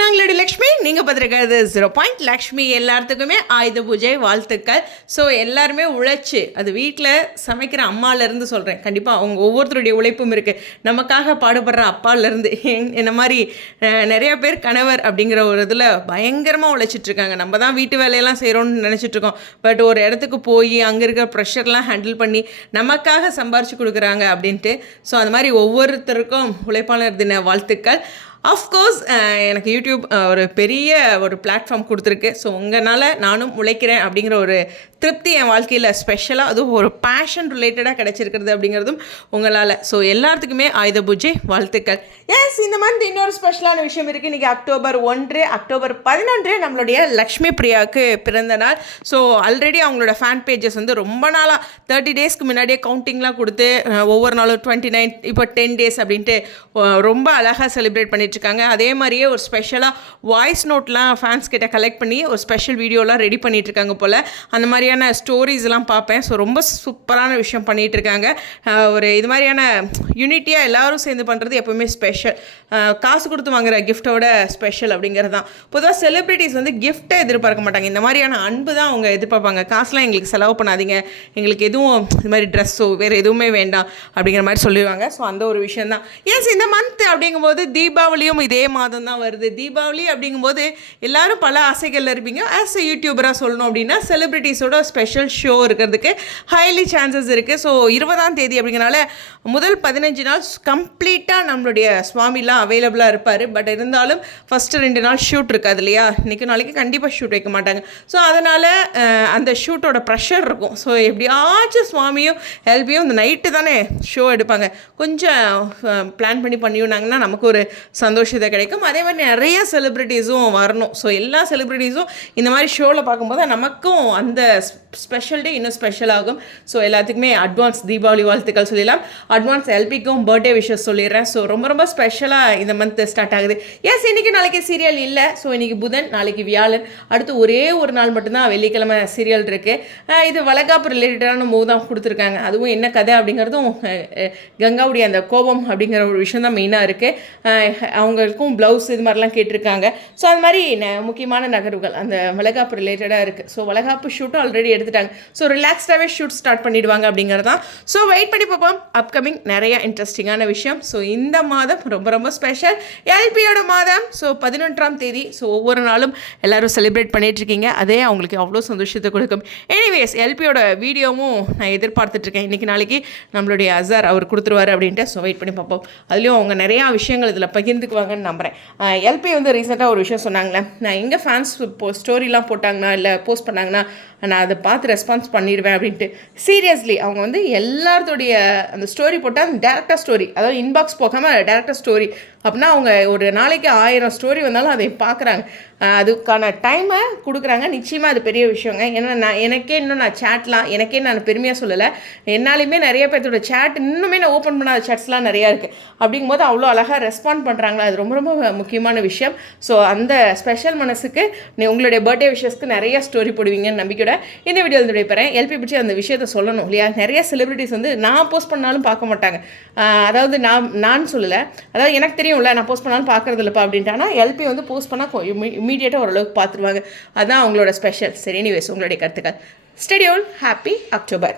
நாங்களோட லக்ஷ்மி? நீங்கள் பார்த்துருக்கிறது zero point Lakshmi எல்லாத்துக்குமே ஆயுத பூஜை வாழ்த்துக்கள். ஸோ எல்லாருமே உழைச்சி அது வீட்டில் சமைக்கிற அம்மாலேருந்து சொல்கிறேன் கண்டிப்பாக அவங்க ஒவ்வொருத்தருடைய உழைப்பும் இருக்குது நமக்காக பாடுபடுற அப்பாலேருந்து. என்ன மாதிரி நிறைய பேர் கணவர் அப்படிங்கிற ஒரு இதில் பயங்கரமாக உழைச்சிட்ருக்காங்க. நம்ம தான் வீட்டு வேலையெல்லாம் செய்கிறோம்னு நினச்சிட்ருக்கோம். பட் ஒரு இடத்துக்கு போய் அங்கே இருக்கிற ப்ரெஷர்லாம் ஹேண்டில் பண்ணி நமக்காக சம்பாரிச்சு கொடுக்குறாங்க அப்படின்ட்டு. ஸோ அந்த மாதிரி ஒவ்வொருத்தருக்கும் உழைப்பாளர் தின வாழ்த்துக்கள். ஆஃப்கோர்ஸ் எனக்கு யூடியூப் ஒரு பெரிய ஒரு பிளாட்ஃபார்ம் கொடுத்துருக்கு. ஸோ உங்களால் நானும் உழைக்கிறேன் அப்படிங்கிற ஒரு திருப்தி என் வாழ்க்கையில் ஸ்பெஷலாக அதுவும் ஒரு பேஷன் ரிலேட்டடாக கிடச்சிருக்கிறது அப்படிங்கிறதும் உங்களால். ஸோ எல்லாத்துக்குமே ஆயுத பூஜை வாழ்த்துக்கள். எஸ் இந்த மாதிரி இன்னொரு ஸ்பெஷலான விஷயம் இருக்குது இன்றைக்கி அக்டோபர் ஒன்று அக்டோபர் பதினொன்று நம்மளுடைய லக்ஷ்மி பிரியாவுக்கு பிறந்த நாள். ஸோ ஆல்ரெடி அவங்களோட ஃபேன் பேஜஸ் வந்து ரொம்ப நாளாக தேர்ட்டி டேஸ்க்கு முன்னாடியே கவுண்டிங்லாம் கொடுத்து ஒவ்வொரு நாளும் டுவெண்ட்டி நைன் இப்போ டென் டேஸ் அப்படின்ட்டு ரொம்ப அழகாக செலிப்ரேட் பண்ணிட்டுருக்காங்க. அதே மாதிரியே ஒரு ஸ்பெஷலாக வாய்ஸ் நோட்லாம் ஃபேன்ஸ் கிட்ட கலெக்ட் பண்ணி ஒரு ஸ்பெஷல் வீடியோலாம் ரெடி பண்ணிட்டு இருக்காங்க போல். அந்த மாதிரி மாதிரியான ஸ்டோரிஸ்லாம் பார்ப்பேன். ஸோ ரொம்ப சூப்பரான விஷயம் பண்ணிகிட்டு இருக்காங்க ஒரு இது மாதிரியான யூனிட்டியாக எல்லாரும் சேர்ந்து பண்ணுறது எப்போவுமே ஸ்பெஷல் காசு கொடுத்து வாங்குற கிஃப்ட்டோட ஸ்பெஷல் அப்படிங்கிறது தான். பொதுவாக செலிப்ரிட்டிஸ் வந்து கிஃப்ட்டை எதிர்பார்க்க மாட்டாங்க. இந்த மாதிரியான அன்பு தான் அவங்க எதிர்பார்ப்பாங்க. காசுலாம் எங்களுக்கு செலவு பண்ணாதீங்க. எங்களுக்கு எதுவும் இது மாதிரி ட்ரெஸ்ஸோ வேறு எதுவுமே வேண்டாம் அப்படிங்கிற மாதிரி சொல்லிடுவாங்க. ஸோ அந்த ஒரு விஷயம் தான். எஸ் இந்த மந்த் அப்படிங்கும்போது தீபாவளியும் இதே மாதம் தான் வருது. தீபாவளி அப்படிங்கும்போது எல்லோரும் பல ஆசைகள் இருப்பீங்க. ஆஸ் எ யூடியூபராக சொல்லணும் அப்படின்னா செலிப்ரிட்டிஸோட ஸ்பெஷல் ஷோ இருக்கிறதுக்கு ஹைலி சான்சஸ் இருக்குது ஸோ இருபதாம் தேதி அப்படிங்கிறனால முதல் பதினஞ்சு நாள் கம்ப்ளீட்டாக நம்மளுடைய சுவாமிலாம் அவைலபிளாக இருப்பார். பட் இருந்தாலும் ஃபஸ்ட்டு ரெண்டு நாள் ஷூட் இருக்காது இல்லையா? இன்றைக்கு நாளைக்கு கண்டிப்பாக ஷூட் வைக்க மாட்டாங்க. ஸோ அதனால் அந்த ஷூட்டோட ப்ரெஷர் இருக்கும். ஸோ எப்படியாச்சும் சுவாமியும் ஹெல்பியும் இந்த நைட்டு தானே ஷோ எடுப்பாங்க. கொஞ்சம் பிளான் பண்ணி பண்ணிவினாங்கன்னா நமக்கு ஒரு சந்தோஷத்தை கிடைக்கும். அதே மாதிரி நிறைய செலிப்ரிட்டிஸும் வரணும். ஸோ எல்லா செலிப்ரிட்டிஸும் இந்த மாதிரி ஷோவில் பார்க்கும்போது நமக்கும் அந்த that's ஸ்பெஷல் டே இன்னும் ஸ்பெஷல் ஆகும். ஸோ எல்லாத்துக்குமே அட்வான்ஸ் தீபாவளி வாழ்த்துக்கள் சொல்லிடலாம். அட்வான்ஸ் எல்பிக்கும் பர்த்டே விஷஸ் சொல்லிடுறேன். ஸோ ரொம்ப ரொம்ப ஸ்பெஷலாக இந்த மந்த் ஸ்டார்ட் ஆகுது. எஸ் இன்னைக்கு நாளைக்கு சீரியல் இல்லை. ஸோ இன்னைக்கு புதன் நாளைக்கு வியாழன். அடுத்து ஒரே ஒரு நாள் மட்டும்தான் வெள்ளிக்கிழமை சீரியல் இருக்குது இது வளகாப்பு ரிலேட்டடான மூவ் தான் கொடுத்துருக்காங்க. அதுவும் என்ன கதை அப்படிங்கிறதும் கங்காவுடைய அந்த கோபம் அப்படிங்கிற ஒரு விஷயம் தான் மெயினாக இருக்குது அவங்களுக்கும் ப்ளவுஸ் இது மாதிரிலாம் கேட்டிருக்காங்க. ஸோ அது மாதிரி ந- முக்கியமான நகர்வுகள் அந்த வளகாப்பு ரிலேட்டடாக இருக்குது ஸோ வளகாப்பு ஷூட்டும் ஆல்ரெடி எடுத்து எடுத்துட்டாங்க. ஸோ ரிலாக்ஸ்டாகவே ஷூட் ஸ்டார்ட் பண்ணிடுவாங்க அப்படிங்கிறது. தான் ஸோ வெயிட் பண்ணி பார்ப்போம். அப்கமிங் நிறைய இன்ட்ரெஸ்டிங்கான விஷயம். ஸோ இந்த மாதம் ரொம்ப ரொம்ப ஸ்பெஷல் எல்பியோட மாதம். ஸோ பதினொன்றாம் தேதி. ஸோ ஒவ்வொரு நாளும் எல்லோரும் செலிப்ரேட் பண்ணிட்டு இருக்கீங்க. அதே அவங்களுக்கு அவ்வளோ சந்தோஷத்தை கொடுக்கும். எனிவேஸ் எல்பியோட வீடியோவும் நான் எதிர்பார்த்துட்ருக்கேன் இன்றைக்கி நாளைக்கு நம்மளுடைய அசார் அவர் கொடுத்துருவாரு அப்படின்ட்டு. ஸோ வெயிட் பண்ணி பார்ப்போம். அதுலேயும் அவங்க நிறையா விஷயங்கள் இதில் பகிர்ந்துக்குவாங்கன்னு நம்புகிறேன் எல்பி வந்து ரீசெண்டாக ஒரு விஷயம் சொன்னாங்களே. நான் எங்கே ஃபேன்ஸ் இப்போ ஸ்டோரிலாம் போட்டாங்கன்னா இல்லை போஸ்ட் பண்ணாங்கன்னா நான் அதை பார்த்து ரெஸ்பான்ஸ் பண்ணிடுவேன் அப்படின்ட்டு. சீரியஸ்லி அவங்க வந்து எல்லாத்தோடைய அந்த ஸ்டோரி போட்டால் டேரெக்டாக ஸ்டோரி அதாவது இன்பாக்ஸ் போகாமல் டேரெக்டாக ஸ்டோரி அப்படின்னா அவங்க ஒரு நாளைக்கு ஆயிரம் ஸ்டோரி வந்தாலும் அதை பார்க்குறாங்க. அதுக்கான டைமை கொடுக்குறாங்க. நிச்சயமாக அது பெரிய விஷயங்க. ஏன்னா நான் எனக்கே இன்னும் நான் சேட்லாம் எனக்கே நான் பெருமையாக சொல்லலை. என்னாலையுமே நிறைய பேர்த்தோட சேட் இன்னுமே நான் ஓப்பன் பண்ணாத சேட்ஸ்லாம் நிறையா இருக்குது அப்படிங்கும்போது அவ்வளோ அழகாக ரெஸ்பாண்ட் பண்ணுறாங்களா அது ரொம்ப ரொம்ப முக்கியமான விஷயம். ஸோ அந்த ஸ்பெஷல் மனசுக்கு நீ உங்களுடைய பர்த்டே விஷயஸ்க்கு நிறைய ஸ்டோரி போடுவீங்கன்னு நம்பிக்கையோட இந்த வீடியோ வந்து விடைபெறேன். எல்பி பற்றி அந்த விஷயத்த சொல்லணும் இல்லையா? நிறைய செலிபிரிட்டிஸ் வந்து நான் போஸ்ட் பண்ணாலும் பார்க்க மாட்டாங்க. அதாவது நான் நான் சொல்லலை. அதாவது எனக்கு தெரியும்ல நான் போஸ்ட் பண்ணாலும் பார்க்கறது இல்லைப்பா அப்படின்ட்டானா எல்பி வந்து போஸ்ட் பண்ணால் இமீடியட்டாக ஓரளவுக்கு பார்த்துருவாங்க. அதுதான் அவங்களோட ஸ்பெஷல் சரி எனிவேஸ் உங்களுடைய கருத்துக்கள். Schedule happy October